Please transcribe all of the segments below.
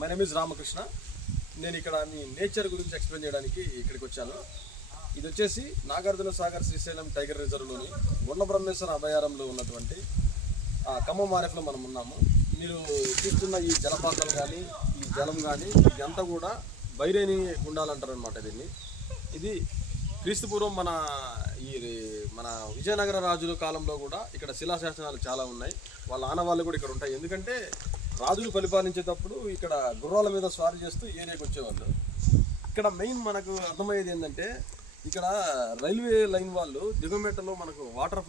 My name is Ramakrishna. నేను ఇక్కడ మీ nature గురించి ఎక్స్ప్లెయిన్ చేయడానికి ఇక్కడికి వచ్చాను. ఇది వచ్చేసి నాగార్జున సాగర్ శ్రీశైలం టైగర్ రిజర్వ్లోని గుండబ్రహ్మేశ్వర అభయారంలో ఉన్నటువంటి ఖమ్మం ఆర్ఎఫ్లో మనం ఉన్నాము. మీరు చూస్తున్న ఈ జలపాతాలు కానీ ఈ జలం కానీ ఇదంతా కూడా బైరేని గుండాలంటారు అనమాట. ఇది క్రీస్తుపూర్వం మన విజయనగర రాజుల కాలంలో కూడా ఇక్కడ శిలాశాసనాలు చాలా ఉన్నాయి. వాళ్ళ ఆనవాళ్ళు కూడా ఇక్కడ ఉంటాయి. ఎందుకంటే రాజులు పరిపాలించేటప్పుడు ఇక్కడ గుర్రాల మీద స్వారీ చేస్తూ ఏరియాకి వచ్చేవాళ్ళు. ఇక్కడ మెయిన్ మనకు అర్థమయ్యేది ఏంటంటే ఇక్కడ రైల్వే లైన్ వాళ్ళు దిగుమెట్టలో మనకు వాటర్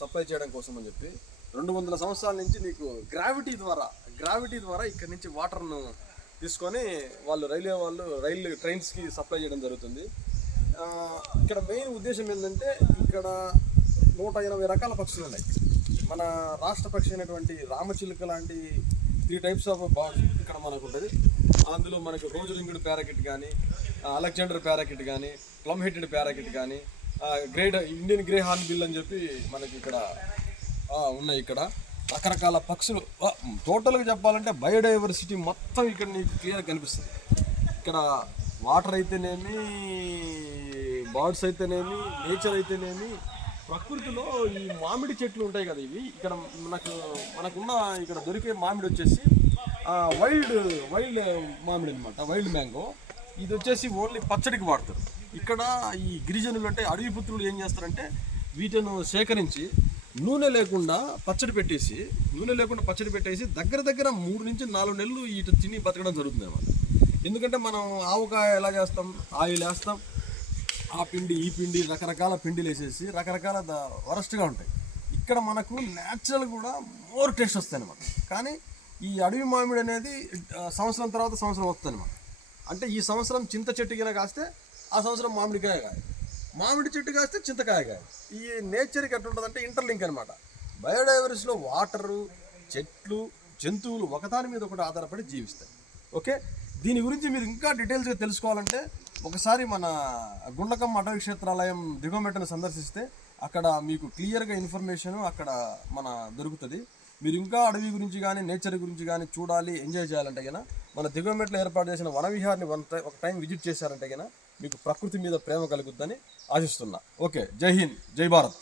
సప్లై చేయడం కోసం అని చెప్పి 200 సంవత్సరాల నుంచి నీకు గ్రావిటీ ద్వారా ఇక్కడ నుంచి వాటర్ను తీసుకొని రైలు ట్రైన్స్కి సప్లై చేయడం జరుగుతుంది. ఇక్కడ మెయిన్ ఉద్దేశం ఏంటంటే ఇక్కడ 180 రకాల పక్షులు ఉన్నాయి. మన రాష్ట్ర పక్షి అయినటువంటి రామచిలుక లాంటి 3 టైప్స్ ఆఫ్ బర్డ్స్ ఇక్కడ మనకు ఉంటుంది. అందులో మనకు రోజు రింగుడ్ ప్యారాకిట్ కానీ, అలెగ్జాండర్ ప్యారాకిట్ కానీ, ప్లమ్ హెడెడ్ ప్యారాకిట్ కానీ, ఇండియన్ గ్రే హార్న్ బిల్ అని చెప్పి మనకి ఇక్కడ ఉన్నాయి. ఇక్కడ రకరకాల పక్షులు. టోటల్గా చెప్పాలంటే బయోడైవర్సిటీ మొత్తం ఇక్కడ నీకు క్లియర్గా కనిపిస్తుంది. ఇక్కడ వాటర్ అయితేనేమి, బర్డ్స్ అయితేనేమి, నేచర్ అయితేనేమి, ప్రకృతిలో ఈ మామిడి చెట్లు ఉంటాయి కదా, ఇవి ఇక్కడ మనకున్న ఇక్కడ దొరికే మామిడి వచ్చేసి వైల్డ్ మామిడి అనమాట, వైల్డ్ మ్యాంగో. ఇది వచ్చేసి ఓన్లీ పచ్చడికి వాడతారు. ఇక్కడ ఈ గిరిజనులు అంటే అడవి పుత్రులు ఏం చేస్తారంటే వీటిని సేకరించి నూనె లేకుండా పచ్చడి పెట్టేసి దగ్గర 3 నుంచి 4 నెలలు వీటి తిని బతకడం జరుగుతుంది అన్నమాట. ఎందుకంటే మనం ఆవకాయ ఎలా చేస్తాం, ఆయిల్ వేస్తాం, ఆ పిండి ఈ పిండి రకరకాల పిండిలు వేసేసి రకరకాల వరస్ట్గా ఉంటాయి. ఇక్కడ మనకు న్యాచురల్ కూడా మోర్ టేస్ట్ వస్తాయి అనమాట. కానీ ఈ అడవి మామిడి అనేది సంవత్సరం తర్వాత సంవత్సరం వస్తుంది అనమాట. అంటే ఈ సంవత్సరం చింత చెట్టు కింద కాస్తే ఆ సంవత్సరం మామిడికాయ కాయ, మామిడి చెట్టు కాస్తే చింతకాయ కాయ. ఈ నేచర్కి ఎట్లా ఉంటుందంటే ఇంటర్లింక్ అనమాట. బయోడైవర్సిటీలో వాటరు, చెట్లు, జంతువులు ఒకదాని మీద ఒకటి ఆధారపడి జీవిస్తాయి. ఓకే, దీని గురించి మీరు ఇంకా డీటెయిల్స్గా తెలుసుకోవాలంటే ఒకసారి మన గుండ్లకమ్మ అటవీ క్షేత్రాలయం దిగుమెట్టను సందర్శిస్తే అక్కడ మీకు క్లియర్గా ఇన్ఫర్మేషన్ అక్కడ దొరుకుతుంది. మీరు ఇంకా అడవి గురించి కానీ నేచర్ గురించి కానీ చూడాలి, ఎంజాయ్ చేయాలంటే కన్నా మన దిగుమెట్టలో ఏర్పాటు చేసిన వనవిహార్ని ఒక టైం విజిట్ చేశారంటే కన్నా మీకు ప్రకృతి మీద ప్రేమ కలుగుద్దని ఆశిస్తున్నా. ఓకే, జై హింద్, జై భారత్.